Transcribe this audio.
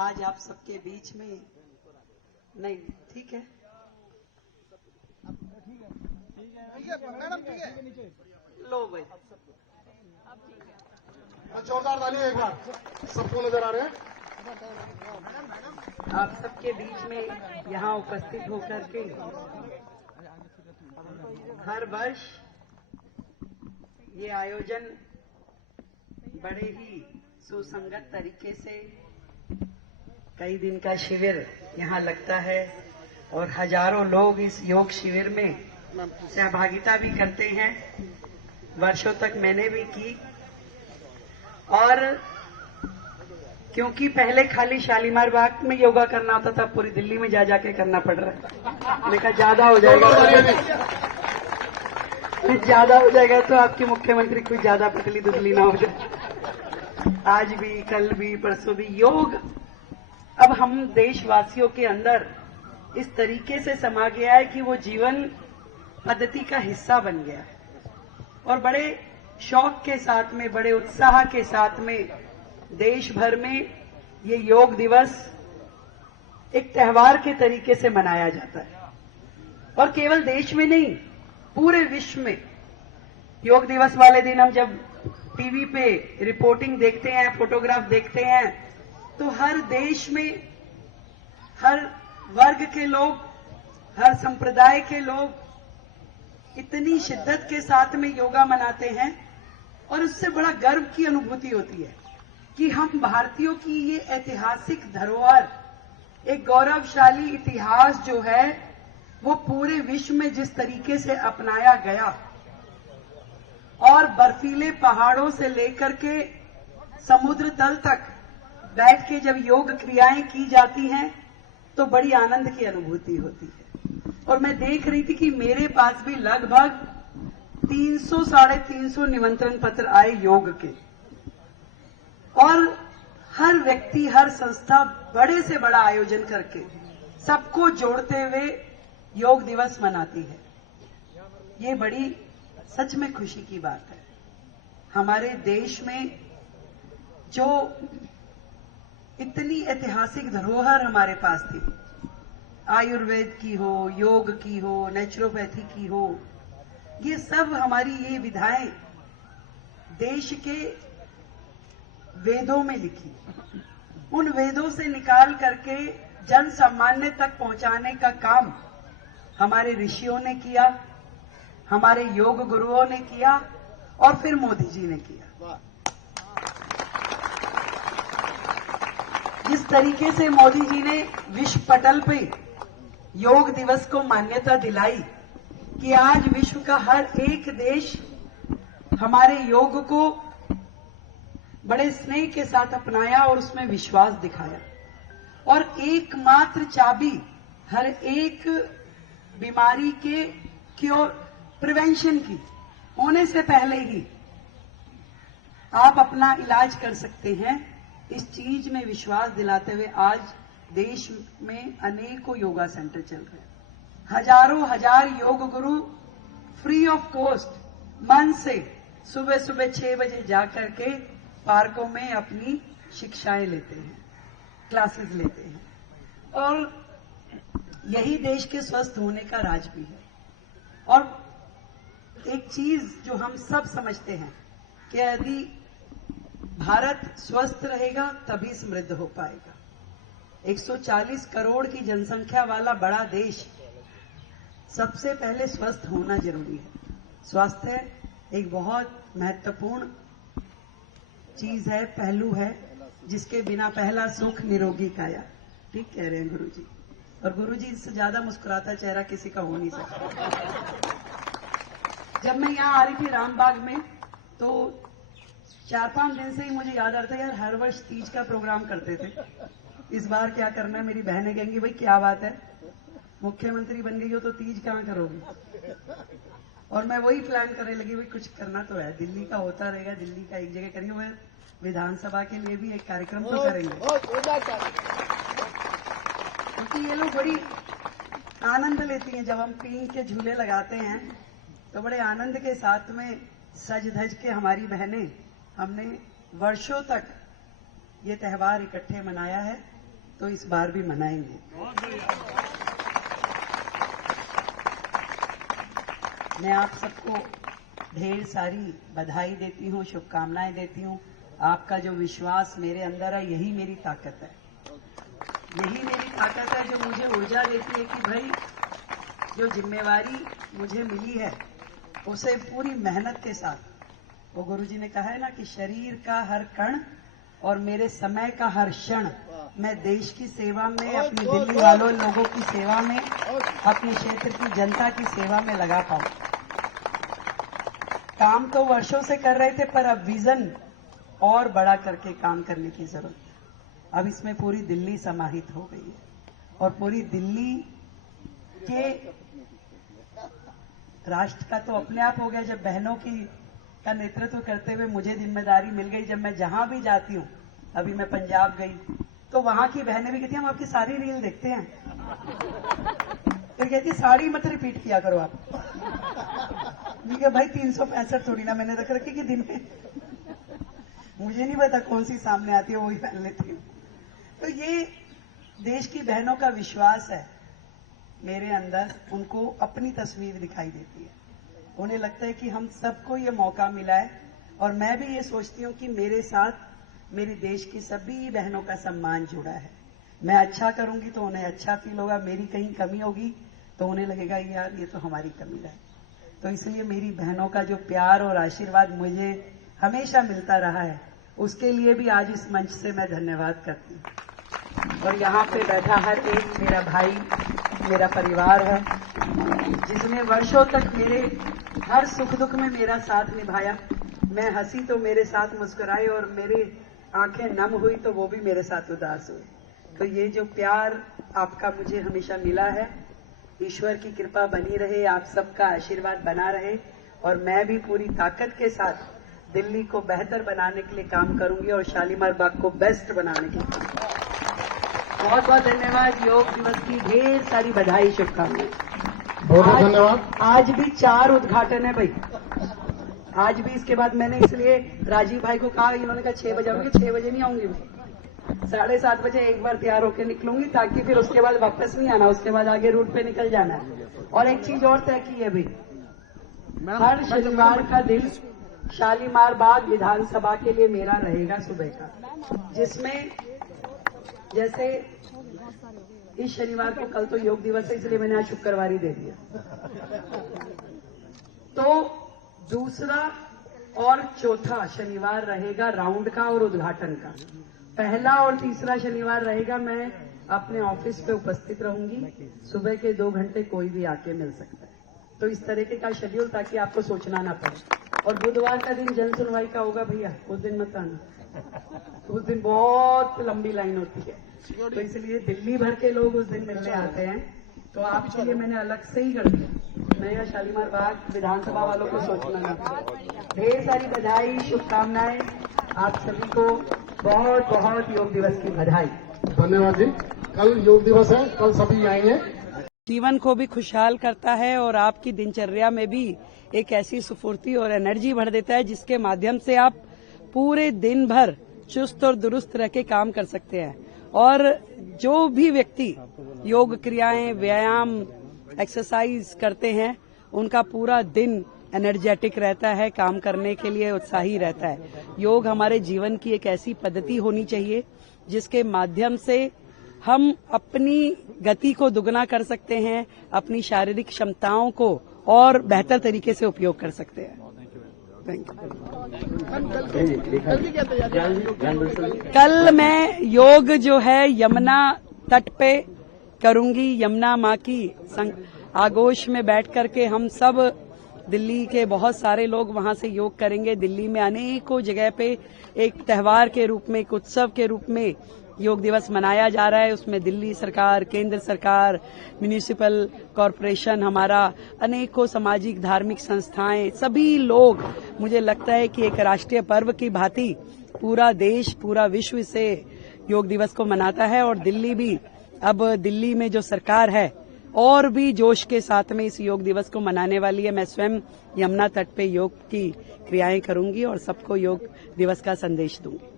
आज आप सबके बीच में नहीं, ठीक है, मैडम ठीक है, लो भाई, जोरदार ताली एक बार सबको नजर आ रहे हैं। आप सबके बीच में यहाँ उपस्थित होकर के हर वर्ष ये आयोजन बड़े ही सुसंगत तरीके से कई दिन का शिविर यहाँ लगता है और हजारों लोग इस योग शिविर में सहभागिता भी करते हैं। वर्षों तक मैंने भी की और क्योंकि पहले खाली शालीमार बाग में योगा करना होता था, पूरी दिल्ली में जा जाके करना पड़ रहा है। मैंने कहा ज्यादा हो जाएगा तो आपकी मुख्यमंत्री कुछ ज्यादा पतली दुबली ना हो जाए। आज भी, कल भी, परसों भी योग अब हम देशवासियों के अंदर इस तरीके से समा गया है कि वो जीवन पद्धति का हिस्सा बन गया है और बड़े शौक के साथ में, बड़े उत्साह के साथ में देश भर में ये योग दिवस एक त्योहार के तरीके से मनाया जाता है। और केवल देश में नहीं, पूरे विश्व में योग दिवस वाले दिन हम जब टीवी पे रिपोर्टिंग देखते हैं, फोटोग्राफ देखते हैं, तो हर देश में हर वर्ग के लोग, हर संप्रदाय के लोग इतनी शिद्दत के साथ में योगा मनाते हैं और उससे बड़ा गर्व की अनुभूति होती है कि हम भारतीयों की ये ऐतिहासिक धरोहर, एक गौरवशाली इतिहास जो है वो पूरे विश्व में जिस तरीके से अपनाया गया और बर्फीले पहाड़ों से लेकर के समुद्र तल तक बैठ के जब योग क्रियाएं की जाती हैं तो बड़ी आनंद की अनुभूति होती है। और मैं देख रही थी कि मेरे पास भी लगभग 300 साढ़े 300 निमंत्रण पत्र आए योग के, और हर व्यक्ति, हर संस्था बड़े से बड़ा आयोजन करके सबको जोड़ते हुए योग दिवस मनाती है। ये बड़ी सच में खुशी की बात है। हमारे देश में जो इतनी ऐतिहासिक धरोहर हमारे पास थी, आयुर्वेद की हो, योग की हो, नेचुरोपैथी की हो, ये सब हमारी ये विधाएं देश के वेदों में लिखी, उन वेदों से निकाल करके जन सामान्य तक पहुंचाने का काम हमारे ऋषियों ने किया, हमारे योग गुरुओं ने किया और फिर मोदी जी ने किया। जिस तरीके से मोदी जी ने विश्व पटल पे योग दिवस को मान्यता दिलाई कि आज विश्व का हर एक देश हमारे योग को बड़े स्नेह के साथ अपनाया और उसमें विश्वास दिखाया, और एकमात्र चाबी हर एक बीमारी के क्योर, प्रिवेंशन की होने से पहले ही आप अपना इलाज कर सकते हैं, इस चीज में विश्वास दिलाते हुए आज देश में अनेकों योगा सेंटर चल रहे हैं। हजारों हजार yoga guru free of cost मन से सुबह सुबह 6 बजे जाकर के पार्कों में अपनी शिक्षाएं लेते हैं, क्लासेस लेते हैं, और यही देश के स्वस्थ होने का राज भी है। और एक चीज जो हम सब समझते हैं कि यदि भारत स्वस्थ रहेगा तभी समृद्ध हो पाएगा। 140 करोड़ की जनसंख्या वाला बड़ा देश, सबसे पहले स्वस्थ होना जरूरी है। स्वास्थ्य एक बहुत महत्वपूर्ण चीज है, पहलू है, जिसके बिना पहला सुख निरोगी काया। ठीक कह रहे हैं गुरुजी, और गुरुजी से ज्यादा मुस्कुराता चेहरा किसी का हो नहीं सकता। जब मैं यहाँ आ रही थी रामबाग में, तो 4-5 दिन से ही मुझे याद आ रहा था, यार हर वर्ष तीज का प्रोग्राम करते थे, इस बार क्या करना है। मेरी बहनें कहेंगी भाई क्या बात है, मुख्यमंत्री बन गई हो तो तीज कहाँ करोगी। और मैं वही प्लान करने लगी, भाई कुछ करना तो है, दिल्ली का होता रहेगा, दिल्ली का एक जगह करेंगे, मैं विधानसभा के लिए भी एक कार्यक्रम तो करेंगे, क्योंकि ये लोग बड़ी आनंद लेती हैं। जब हम पींग के झूले लगाते हैं तो बड़े आनंद के साथ में सज धज के हमारी बहनें, हमने वर्षों तक ये त्योहार इकट्ठे मनाया है तो इस बार भी मनाएंगे। मैं आप सबको ढेर सारी बधाई देती हूँ, शुभकामनाएं देती हूँ। आपका जो विश्वास मेरे अंदर है, यही मेरी ताकत है। यही मेरी ताकत है जो मुझे ऊर्जा देती है कि भाई जो जिम्मेवारी मुझे मिली है उसे पूरी मेहनत के साथ, वो गुरुजी ने कहा है ना कि शरीर का हर कण और मेरे समय का हर क्षण मैं देश की सेवा में, अपनी दिल्ली वालों लोगों की सेवा में, अपने क्षेत्र की जनता की सेवा में लगा पाऊं। काम तो वर्षों से कर रहे थे, पर अब विजन और बड़ा करके काम करने की जरूरत है। अब इसमें पूरी दिल्ली समाहित हो गई है और पूरी दिल्ली के राष्ट्र का तो अपने आप हो गया। जब बहनों का नेतृत्व करते हुए मुझे जिम्मेदारी मिल गई, जब मैं जहां भी जाती हूं, अभी मैं पंजाब गई तो वहां की बहनें भी कहती हम आपकी सारी रील देखते हैं, तो कहती साड़ी मत रिपीट किया करो आप। भाई 365 थोड़ी ना मैंने रख रखी कि दिन में, मुझे नहीं पता कौन सी सामने आती है वही पहन लेती हूँ। तो ये देश की बहनों का विश्वास है मेरे अंदर, उनको अपनी तस्वीर दिखाई देती है। उन्हें लगता है कि हम सबको ये मौका मिला है और मैं भी ये सोचती हूँ कि मेरे साथ मेरी देश की सभी बहनों का सम्मान जुड़ा है। मैं अच्छा करूंगी तो उन्हें अच्छा फील होगा, मेरी कहीं कमी होगी तो उन्हें लगेगा यार ये तो हमारी कमी है। तो इसलिए मेरी बहनों का जो प्यार और आशीर्वाद मुझे हमेशा मिलता रहा है, उसके लिए भी आज इस मंच से मैं धन्यवाद करती हूँ। और यहाँ पे बैठा हर एक मेरा भाई, मेरा परिवार है, जिसने वर्षों तक मेरे हर सुख दुख में मेरा साथ निभाया। मैं हंसी तो मेरे साथ मुस्कुराए और मेरी आंखें नम हुई तो वो भी मेरे साथ उदास हुए। तो ये जो प्यार आपका मुझे हमेशा मिला है, ईश्वर की कृपा बनी रहे, आप सबका आशीर्वाद बना रहे और मैं भी पूरी ताकत के साथ दिल्ली को बेहतर बनाने के लिए काम करूंगी और शालीमार बाग को बेस्ट बनाने के लिए। बहुत बहुत धन्यवाद। योग दिवस की ढेर सारी बधाई, शुभकामनाएं। बहुत धन्यवाद। आज भी 4 उद्घाटन है भाई, आज भी। इसके बाद मैंने इसलिए राजीव भाई को कहा, इन्होंने कहा 6 बजे आऊंगी, 6 बजे नहीं आऊंगी मैं, 7:30 बजे एक बार तैयार होकर निकलूंगी, ताकि फिर उसके बाद वापस नहीं आना, उसके बाद आगे रूट पे निकल जाना है। और एक चीज और तय की है भाई, हर शनिवार का दिन शालीमार बाग विधानसभा के लिए मेरा रहेगा सुबह का, जिसमें जैसे इस शनिवार को, कल तो योग दिवस है इसलिए मैंने आज शुक्रवार ही दे दिया, तो दूसरा और चौथा शनिवार रहेगा राउंड का और उद्घाटन का। पहला और तीसरा शनिवार रहेगा मैं अपने ऑफिस पे उपस्थित रहूंगी, सुबह के 2 घंटे कोई भी आके मिल सकता है। तो इस तरीके का शेड्यूल, ताकि आपको सोचना ना पड़े। और बुधवार का दिन जन सुनवाई का होगा भैया, उस दिन मत आना, उस दिन बहुत लंबी लाइन होती है, तो इसलिए दिल्ली भर के लोग उस दिन मिलने आते हैं। तो आपके लिए मैंने अलग से ही कर दिया, मैं या शालीमार बाग विधानसभा वालों को सोचना ना पड़े। ढेर सारी बधाई, शुभकामनाएं आप सभी को, बहुत बहुत योग दिवस की बधाई। धन्यवाद जी। कल योग दिवस है, कल सभी आएंगे। जीवन को भी खुशहाल करता है और आपकी दिनचर्या में भी एक ऐसी स्फूर्ति और एनर्जी भर देता है, जिसके माध्यम से आप पूरे दिन भर चुस्त और दुरुस्त रह के काम कर सकते हैं। और जो भी व्यक्ति योग क्रियाएं, व्यायाम, एक्सरसाइज करते हैं, उनका पूरा दिन एनर्जेटिक रहता है, काम करने के लिए उत्साही रहता है। योग हमारे जीवन की एक ऐसी पद्धति होनी चाहिए जिसके माध्यम से हम अपनी गति को दुगना कर सकते हैं, अपनी शारीरिक क्षमताओं को और बेहतर तरीके से उपयोग कर सकते हैं। कल मैं योग जो है यमुना तट पे करूंगी। यमुना माँ की आगोश में बैठ करके हम सब दिल्ली के बहुत सारे लोग वहां से योग करेंगे। दिल्ली में अनेकों जगह पे एक त्योहार के रूप में, एक उत्सव के रूप में योग दिवस मनाया जा रहा है। उसमें दिल्ली सरकार, केंद्र सरकार, म्युनिसिपल कॉरपोरेशन, हमारा अनेकों सामाजिक धार्मिक संस्थाएं, सभी लोग, मुझे लगता है कि एक राष्ट्रीय पर्व की भांति पूरा देश, पूरा विश्व से योग दिवस को मनाता है। और दिल्ली भी, अब दिल्ली में जो सरकार है और भी जोश के साथ में इस योग दिवस को मनाने वाली है। मैं स्वयं यमुना तट पे योग की क्रियाएं करूंगी और सबको योग दिवस का संदेश दूंगी।